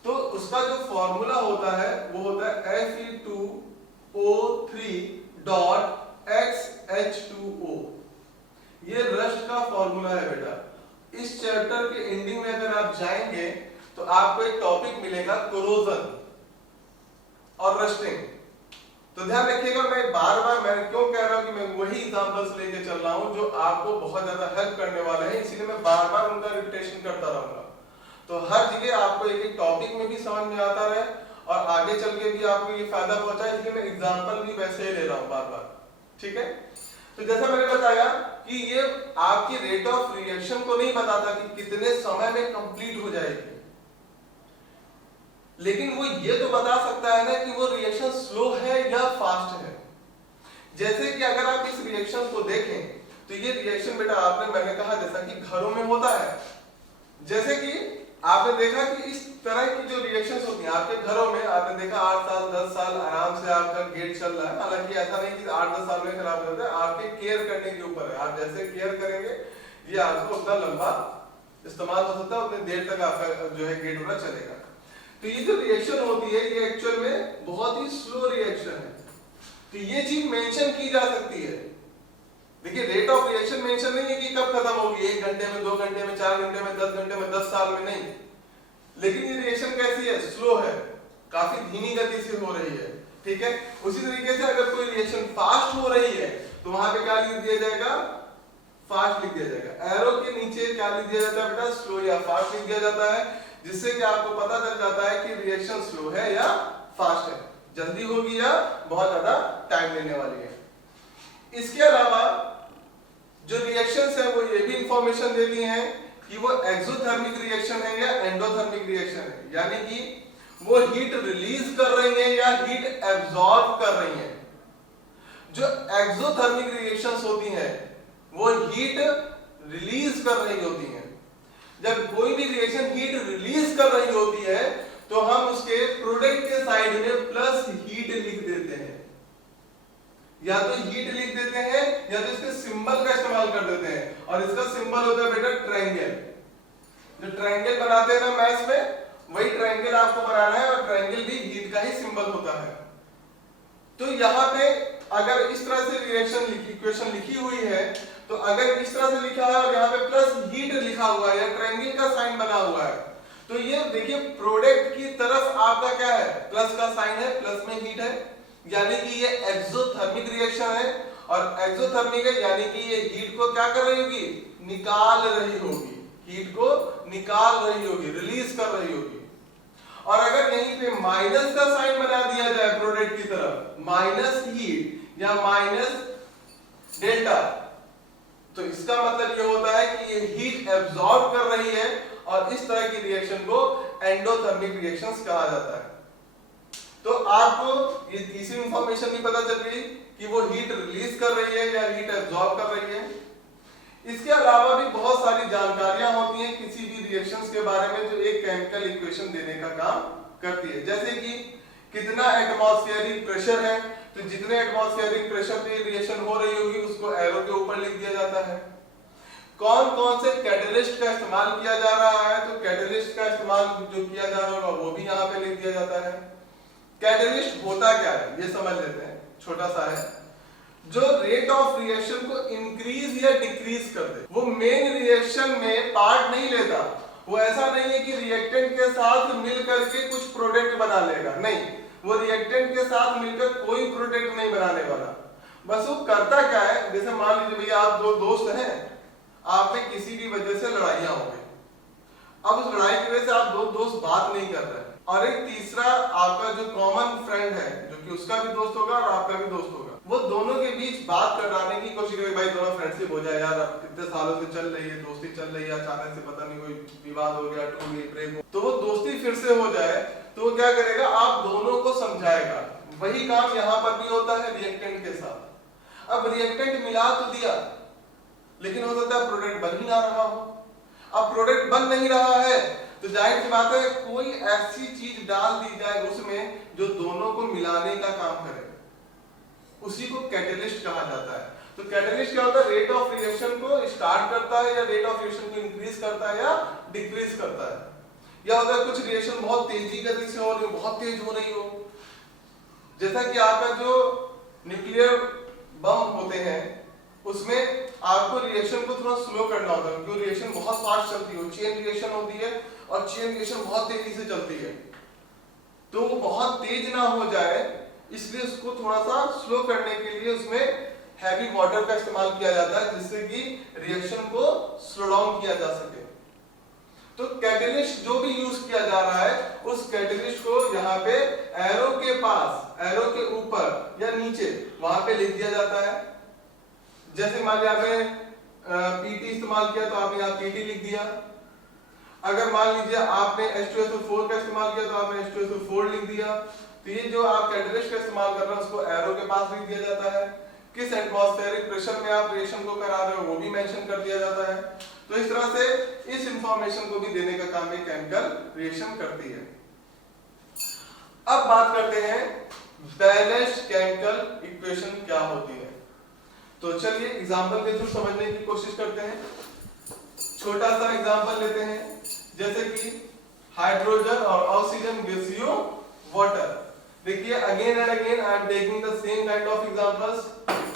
तो उसका जो फॉर्मूला होता है वो होता है Fe2O3.XH2O। ये रस्ट का फॉर्मूला है बेटा। इस चैप्टर के एंडिंग में अगर आप जाएंगे तो आपको एक टॉपिक मिलेगा कोरोजन और रस्टिंग। तो ध्यान रखिएगा, मैं बार बार मैं क्यों कह रहा हूं कि मैं वही एग्जांपल्स लेके चल रहा हूं जो आपको बहुत ज्यादा हेल्प करने वाले हैं, इसीलिए मैं बार बार उनका रिपीटेशन करता रहूंगा। तो हर जगह आपको एक एक टॉपिक में भी समझ में आता रहे और आगे चल के भी आपको ये फायदा पहुंचाए, इसलिए मैं एग्जांपल भी वैसे ही ले रहा हूं बार बार। ठीक है, तो जैसा मैंने बताया कि ये आपकी रेट ऑफ रिएक्शन को नहीं बताता कि कितने समय में कंप्लीट हो जाएगी, लेकिन वो ये तो बता सकता है ना कि वो रिएक्शन स्लो है या फास्ट है। जैसे कि अगर आप इस रिएक्शन को देखें तो ये रिएक्शन बेटा मैंने कहा जैसा कि घरों में होता है। जैसे कि आपने देखा कि इस तरह की जो रिएक्शंस होती हैं आपके घरों में, आपने देखा 8 साल 10 साल आराम से आपका गेट चल रहा है। हालांकि ऐसा नहीं कि 8-10 साल में खराब हो जाता है, आपके केयर करने के ऊपर है। आप जैसे केयर करेंगे ये आपको उतना लंबा इस्तेमाल हो सकता है, उतनी देर तक आपका जो है गेट वाला चलेगा। तो ये जो रिएक्शन होती है ये एक्चुअल में बहुत ही स्लो रिएक्शन है। तो ये चीज मेंशन की जा सकती है। देखिए रेट ऑफ रिएक्शन मेंशन नहीं है कि कब खत्म होगी, 1 घंटे में, 2 घंटे में, 4 घंटे में, 10 घंटे में, 10 साल में, नहीं। लेकिन ये रिएक्शन कैसी है? स्लो है, काफी धीमी गति से हो रही है। ठीक है, उसी तरीके से अगर कोई रिएक्शन फास्ट हो रही है तो वहां पे क्या लिख दिया जाएगा? फास्ट लिख दिया जाएगा। एरो के नीचे क्या लिख दिया जाता है बेटा? स्लो या फास्ट लिख दिया जाता है, जिससे कि आपको पता चल जाता है कि रिएक्शन स्लो है या फास्ट है, जल्दी होगी या बहुत ज्यादा टाइम लेने वाली है। इसके अलावा जो रिएक्शंस है वो ये भी इंफॉर्मेशन देती हैं कि वो एक्सोथर्मिक रिएक्शन है या एंडोथर्मिक रिएक्शन है, यानी कि वो हीट रिलीज कर रही है या हीट एब्जॉर्ब कर रही है। जो एक्सोथर्मिक रिएक्शंस होती हैं वो हीट रिलीज कर रही होती हैं। जब कोई भी रिएक्शन हीट रिलीज कर रही होती है तो हम उसके प्रोडक्ट के साइड में प्लस हीट लिख देते हैं, या तो हीट लिख देते हैं या तो इसके सिंबल का इस्तेमाल कर देते हैं। और इसका सिंबल होता है बेटा ट्रायंगल। जो ट्रायंगल बनाते हैं ना मैथ्स में, वही ट्रायंगल आपको बनाना है और ट्रायंगल भी हीट का ही सिंबल होता है। तो यहाँ पे अगर इस तरह से रिएक्शन इक्वेशन लिखी हुई है तो अगर इस तरह से लिखा है और यहाँ पे प्लस हीट लिखा हुआ है या ट्रायंगल का साइन बना हुआ है तो ये देखिए प्रोडक्ट की तरफ आपका क्या है? प्लस का साइन है, प्लस में हीट है। यानी कि ये एक्सोथर्मिक रिएक्शन है, और एक्सोथर्मिक है यानी कि ये हीट को क्या कर रही होगी, निकाल रही होगी, हीट को निकाल रही होगी, रिलीज कर रही होगी। और अगर यहीं पे माइनस का साइन बना दिया जाए प्रोडक्ट की तरफ, माइनस हीट या माइनस डेल्टा, तो इसका मतलब ये होता है कि ये हीट एब्जॉर्ब कर रही है, और इस तरह की रिएक्शन को एंडोथर्मिक रिएक्शंस कहा जाता है। तो आपको ये तीसरी इंफॉर्मेशन नहीं पता चल रही कि वो हीट रिलीज कर रही है या हीट एब्जॉर्ब कर रही है। इसके अलावा भी बहुत सारी जानकारियां होती हैं किसी भी रिएक्शंस के बारे में, जो एक केमिकल इक्वेशन देने का काम करती है। जैसे कि कितना एटमॉस्फेरिक प्रेशर है, तो जितने एटमॉस्फेरिक प्रेशर पे रिएक्शन हो रही होगी उसको एरो के ऊपर लिख दिया जाता है। कौन कौन से कैटलिस्ट का इस्तेमाल किया जा रहा है, तो कैटलिस्ट का इस्तेमाल जो किया जा रहा होगा वो भी यहाँ पे लिख दिया जाता है। कैटलिस्ट होता क्या है ये समझ लेते हैं, छोटा सा है, जो रेट ऑफ रिएक्शन को इंक्रीज या डिक्रीज कर दे। वो मेन रिएक्शन में पार्ट नहीं लेता, वो ऐसा नहीं है कि रिएक्टेंट के साथ मिल करके कुछ प्रोडक्ट बना लेगा, नहीं, वो रिएक्टेंट के साथ मिलकर कोई प्रोडक्ट नहीं बनाने वाला। बस वो करता क्या है, जैसे मान लीजिए भैया आप दो दोस्त हैं, आप में किसी भी वजह से लड़ाइयां हो गई, अब उस लड़ाई की वजह से आप दो दोस्त बात नहीं कर रहे, और एक तीसरा आपका जो कॉमन फ्रेंड है, जो कि उसका भी दोस्त होगा और आपका भी दोस्त होगा, वो दोनों के बीच बात कराने की कोशिश करें, भाई थोड़ा फ्रेंडशिप हो जाए यार, कितने सालों से चल रही है, दोस्ती चल रही है, अचानक से पता नहीं कोई विवाद हो गया, टूट गई, ब्रेक हो, तो वो दोस्ती फिर से हो जाए, तो वो क्या करेगा, आप दोनों को समझाएगा। वही काम यहाँ पर भी होता है रिएक्टेंट के साथ। अब रिएक्टेंट मिला तो दिया, लेकिन हो सकता है प्रोडक्ट बन ही ना रहा हो। अब प्रोडक्ट बन नहीं रहा है तो जाहिर सी बात है कोई ऐसी चीज डाल दी जाए उसमें जो दोनों को मिलाने का काम करे, उसी को कैटलिस्ट कहा जाता है। तो कैटलिस्ट क्या होता है, रेट ऑफ रिएक्शन को स्टार्ट करता है या रेट ऑफ रिएक्शन को इंक्रीज करता है या डिक्रीज करता है। या अगर कुछ रिएक्शन बहुत तेजी गति से हो रही हो, बहुत तेज हो रही हो, जैसा कि आपका जो न्यूक्लियर बम होते हैं उसमें आपको रिएक्शन को थोड़ा स्लो करना होता है, क्योंकि रिएक्शन बहुत फास्ट चलती है, चेन रिएक्शन होती है और चेन रिएक्शन बहुत तेजी से चलती है, तो वो बहुत तेज ना हो जाए इसलिए उसको थोड़ा सा स्लो करने के लिए उसमें हैवी वाटर का इस्तेमाल किया जाता है, जिससे कि रिएक्शन को स्लो डाउन किया जा सके। तो कैटलिस्ट जो भी यूज किया जा रहा है, उस कैटलिस्ट को यहाँ पे एरो के पास, एरो के ऊपर या नीचे वहां पे लिख दिया जाता है। जैसे मान लिया आपने पीटी इस्तेमाल किया तो आपने यहाँ पीटी लिख दिया। अगर मान लीजिए आपने H2SO4 का इस्तेमाल किया तो आपने H2SO4 लिख दिया। तो ये जो आप कैटलिस्ट का इस्तेमाल कर रहे हैं उसको एरो के पास लिख दिया जाता है। किस एटमॉस्फेरिक प्रेशर में आप रिएक्शन को करा रहे हो वो भी मेंशन कर दिया जाता है। तो इस तरह से इस इंफॉर्मेशन को भी देने का काम एक केमिकल रिएक्शन करती है। अब बात करते हैं बैलेंस्ड केमिकल इक्वेशन क्या होती है। तो चलिए एग्जांपल के थ्रू समझने की कोशिश करते हैं। छोटा सा एग्जांपल लेते हैं, जैसे कि हाइड्रोजन और ऑक्सीजन गिव्स यू वाटर। देखिए again and again I am taking the same kind of examples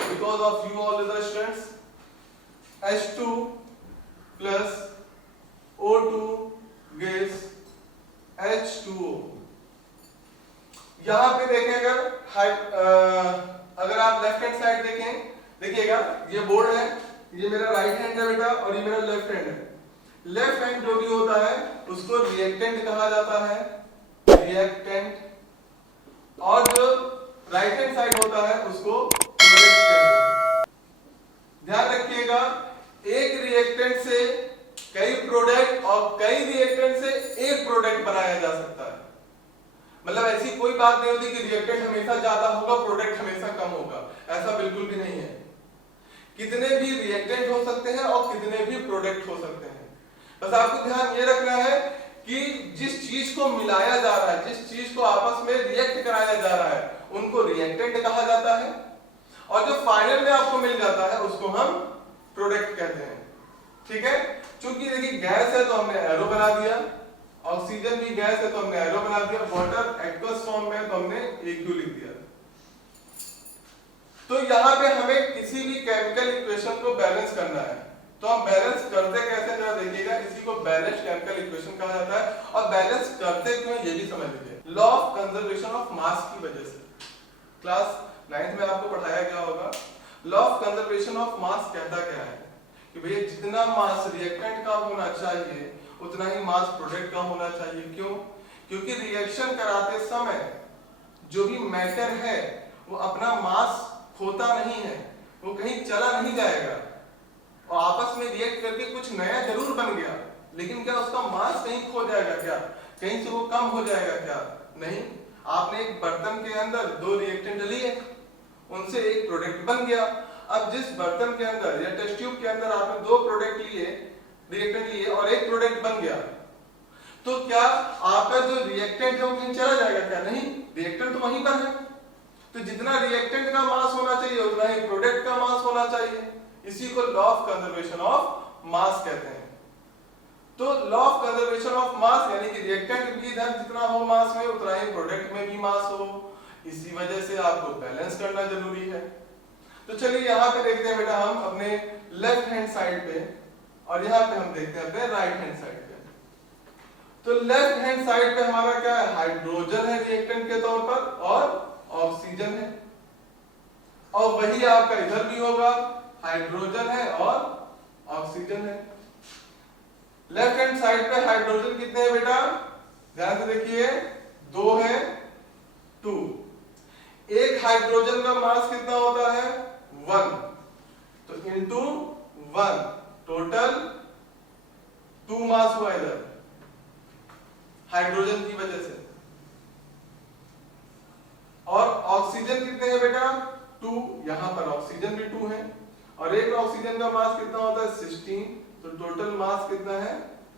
because of you all the students. H2 plus O2 gives H2O। यहां पे देखें अगर आप लेफ्ट हैंड साइड देखें, देखिएगा ये बोर्ड है, ये मेरा राइट हैंड है बेटा और ये मेरा लेफ्ट हैंड है। लेफ्ट हैंड जो भी होता है उसको रिएक्टेंट कहा जाता है, रिएक्टेंट, और जो राइट हैंड साइड होता है उसको प्रोडक्ट कहते हैं। ध्यान रखिएगा एक रिएक्टेंट से कई प्रोडक्ट और कई रिएक्टेंट से एक प्रोडक्ट बनाया जा सकता है। मतलब ऐसी कोई बात नहीं होती कि रिएक्टेंट हमेशा ज्यादा होगा प्रोडक्ट हमेशा कम होगा, ऐसा बिल्कुल भी नहीं है। कितने भी रिएक्टेंट हो सकते हैं और कितने भी प्रोडक्ट हो सकते हैं। बस आपको ध्यान ये रखना है कि जिस चीज को मिलाया जा रहा है, जिस चीज को आपस में रिएक्ट कराया जा रहा है उनको रिएक्टेंट कहा जाता है, और जो फाइनल में आपको मिल जाता है उसको हम प्रोडक्ट कहते हैं। ठीक है, चूंकि देखिए गैस है तो हमने एरो बना दिया, ऑक्सीजन भी गैस है तो हमने एरो बना दिया, वाटर एक्वस फॉर्म में तो हमने AQ लिख दिया। तो यहाँ पे हमें किसी भी केमिकल इक्वेशन को बैलेंस करना है, तो हम बैलेंस करते कैसे जरा देखिएगा। इसी को बैलेंस केमिकल इक्वेशन कहा जाता है। और बैलेंस करते क्यों ये भी समझ लीजिए, law of conservation of mass की वजह से। क्लास 9th में आपको पढ़ाया गया होगा। Law of conservation of mass कहता क्या है कि भैया जितना मास रिएक्टेंट का होना चाहिए उतना ही मास प्रोडक्ट का होना चाहिए। क्यों? क्योंकि रिएक्शन कराते समय जो भी मैटर है वो अपना मास खोता नहीं है, वो कहीं चला नहीं जाएगा और आपस में रिएक्ट करके कुछ नया जरूर बन गया, लेकिन क्या उसका मास कहीं खो जाएगा? क्या कहीं से वो कम हो जाएगा? क्या नहीं। आपने एक बर्तन के अंदर दो रिएक्टेंट लिए, उनसे एक प्रोडक्ट बन गया। अब जिस बर्तन के अंदर या टेस्ट ट्यूब के अंदर आपने दो प्रोडक्ट लिए, रिएक्टेंट लिए और एक प्रोडक्ट बन गया, तो क्या आपका जो रिएक्टेंट है वो कहीं चला जाएगा? क्या नहीं, रिएक्टेंट तो वहीं पर है। तो जितना रिएक्टेंट का मास होना चाहिए उतना ही प्रोडक्ट का मास होना चाहिए। इसी को law of conservation of mass कहते हैं। तो law of conservation of mass यानी कि रिएक्टेंट भी इधर जितना हो मास में उतना ही प्रोडक्ट में भी मास हो। इसी वजह से आपको बैलेंस करना जरूरी है। तो चलिए यहाँ पे देखते हैं बेटा हम अपने लेफ्ट हैंड साइड पे, और यहाँ पे हम देखते हैं अपने राइट हैंड साइड पे। तो लेफ्ट हैंड साइड पे हमारा क्या है? हाइड्रोजन है रिएक्टेंट के तौर पर और ऑक्सीजन है। और वही आपका इधर भी होगा, हाइड्रोजन है और ऑक्सीजन है। लेफ्ट हैंड साइड पे हाइड्रोजन कितने हैं बेटा? ध्यान से देखिए, 2 है, 2। एक हाइड्रोजन का मास कितना होता है? 1, तो इनटू 1 टोटल 2 मास हुआ इधर हाइड्रोजन की वजह से। और ऑक्सीजन कितने हैं बेटा? 2, यहां पर ऑक्सीजन भी 2 है और एक ऑक्सीजन का मास कितना होता है? 16, तो टोटल मास कितना है?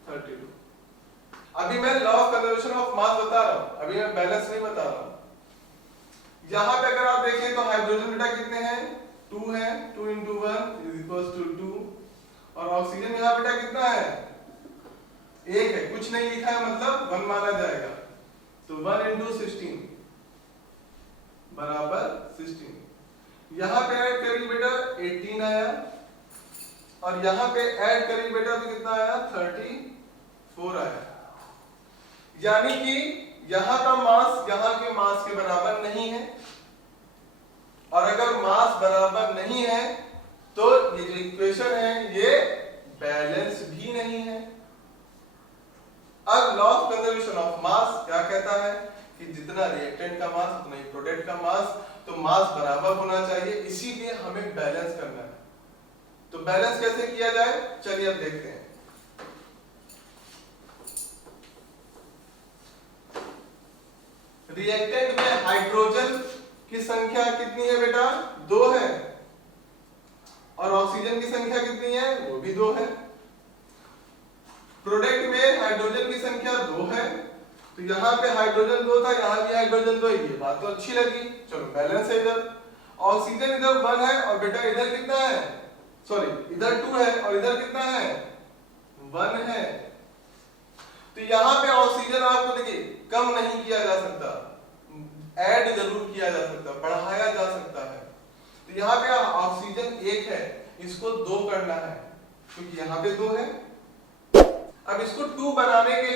32। अभी मैं law of conservation of mass बता रहा हूं, अभी मैं बैलेंस नहीं बता रहा हूं। यहां पे अगर आप देखें तो हाइड्रोजन बेटा कितने हैं? 2 है, 2 into 1 = 2। और ऑक्सीजन यहां बेटा कितना है? 1 है, कुछ नहीं लिखा है मतलब 1 माना जाएगा, तो 1 into 16 बराबर 16। यहां पे ऐड करिए बेटा 18 आया और यहां पे ऐड करिए बेटा तो कितना आया? 34 आया। यानी कि यहां का मास यहां के मास के बराबर नहीं है, और अगर मास बराबर नहीं है तो ये जो इक्वेशन है ये बैलेंस भी नहीं है। अब law of conservation of mass क्या कहता है कि जितना रिएक्टेंट का मास उतना ही प्रोडक्ट का मास, तो मास बराबर होना चाहिए, इसीलिए हमें बैलेंस करना है। तो बैलेंस कैसे किया जाए चलिए अब देखते हैं। रिएक्टेंट में हाइड्रोजन की संख्या कितनी है बेटा? 2 है और ऑक्सीजन की संख्या कितनी है? वो भी 2 है। प्रोडक्ट में हाइड्रोजन की संख्या 2 है, तो यहाँ पे हाइड्रोजन 2 था, यहाँ भी हाइड्रोजन 2 है। ये बात तो अच्छी लगी, चलो बैलेंस है इधर। ऑक्सीजन इधर 1 है और बेटा इधर कितना है? सॉरी, इधर 2 है और इधर कितना है? 1 है। तो यहाँ पे ऑक्सीजन आपको देखिए कम नहीं किया जा सकता, ऐड जरूर किया जा सकता, बढ़ाया जा सकता है। तो यहाँ पे ऑक्सीजन 1 है, इसको 2 करना है क्योंकि यहाँ पे 2 है। अब इसको 2 बनाने के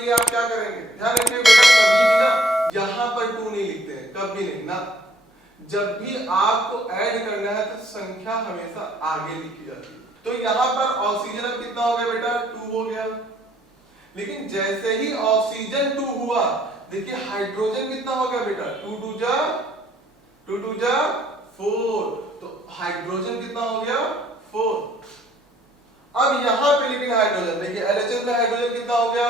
लिए आप क्या करेंगे? ध्यान रखिए बेटा, कभी भी ना यहाँ पर 2 नहीं लिखते हैं, कभी नहीं ना। जब भी आपको ऐड करना है तो संख्या हमेशा आगे लिखी जाती है। तो यहाँ पर ऑक्सीजन अब कितना हो गया बेटा? 2 हो गया। लेकिन जैसे ही ऑक्सीजन 2 हुआ, देखिए हाइड्रोजन कितना हो गया बेटा? 2 2 जा 4, तो हाइड्रोजन कितना हो गया? 4। अब यहां पे लेकिन हाइड्रोजन देखिए LHS में हाइड्रोजन कितना हो गया?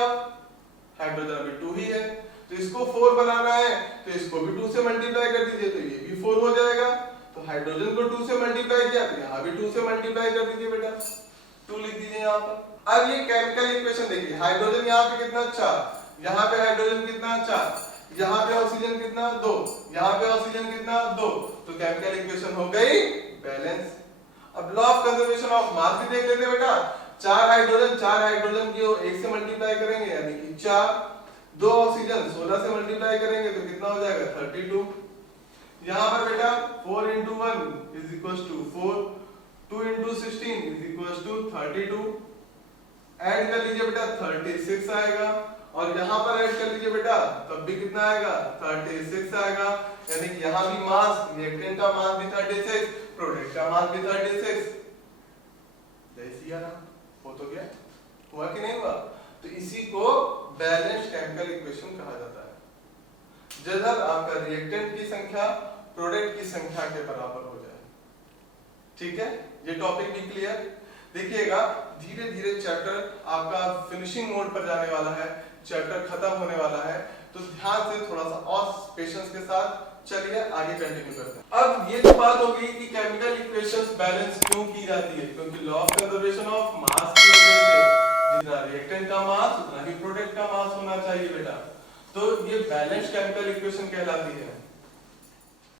हाइड्रोजन अभी 2 ही है, तो इसको 4 बनाना है तो इसको भी 2 से मल्टीप्लाई कर दीजिए, तो ये भी 4 हो जाएगा। तो हाइड्रोजन को 2 से मल्टीप्लाई किया तो यहाँ भी 2 से मल्टीप्लाई कर दीजिए बेटा, 2 लिख दीजिए यहाँ पर। अब ये केमिकल इक्वेशन देखिए, हाइड्रोजन यहाँ पे कितना? 4, यहाँ पे हाइड्रोजन कितना? 4, यहाँ पे ऑक्सीजन कितना? 2, यहाँ पे ऑक्सीजन कितना? 2। तो केमिकल इक्वेशन हो गई बैलेंस। अब law of conservation of mass भी देख लेते हैं बेटा। 4 हाइड्रोजन की 1 से मल्टीप्लाई करेंगे यानी कि 4, 2 ऑक्सीजन 16 से मल्टीप्लाई करेंगे तो कितना हो जाएगा? 32। यहाँ पर बेटा 4 into 1 = 4, 2 into 16 = 32। ऐड कर लीजिए बेटा 36 आएगा और यहाँ पर ऐड कर लीजिए बेटा, तब भी कितना आएगा 36 आएगा। यानी कि यहाँ भी मास, रिएक्टेंट का मास भी 36, प्रोडक्ट का मास भी 36। जैसी यार हो तो गया, हुआ कि नहीं हुआ? तो इसी को बैलेंस्ड केमिकल इक्वेशन कहा जाता है, जब आपका रिएक्टेंट की संख्या प्रोडक्ट की संख्या के बराबर हो जाए। ठीक है, ये टॉपिक भी क्लियर। देखिएगा धीरे धीरे चैप्टर आपका फिनिशिंग मोड पर जाने वाला है, चैप्टर खत्म होने वाला है, तो ध्यान से थोड़ा सा और पेशेंस के साथ चलिए आगे कंटिन्यू करते हैं। अब ये तो बात हो गई कि केमिकल इक्वेशंस बैलेंस क्यों की जाती है, क्योंकि law of conservation of mass की वजह से जितना रिएक्टेंट का मास उतना ही प्रोडक्ट का मास होना चाहिए बेटा। तो ये बैलेंस्ड केमिकल इक्वेशन कहलाती है।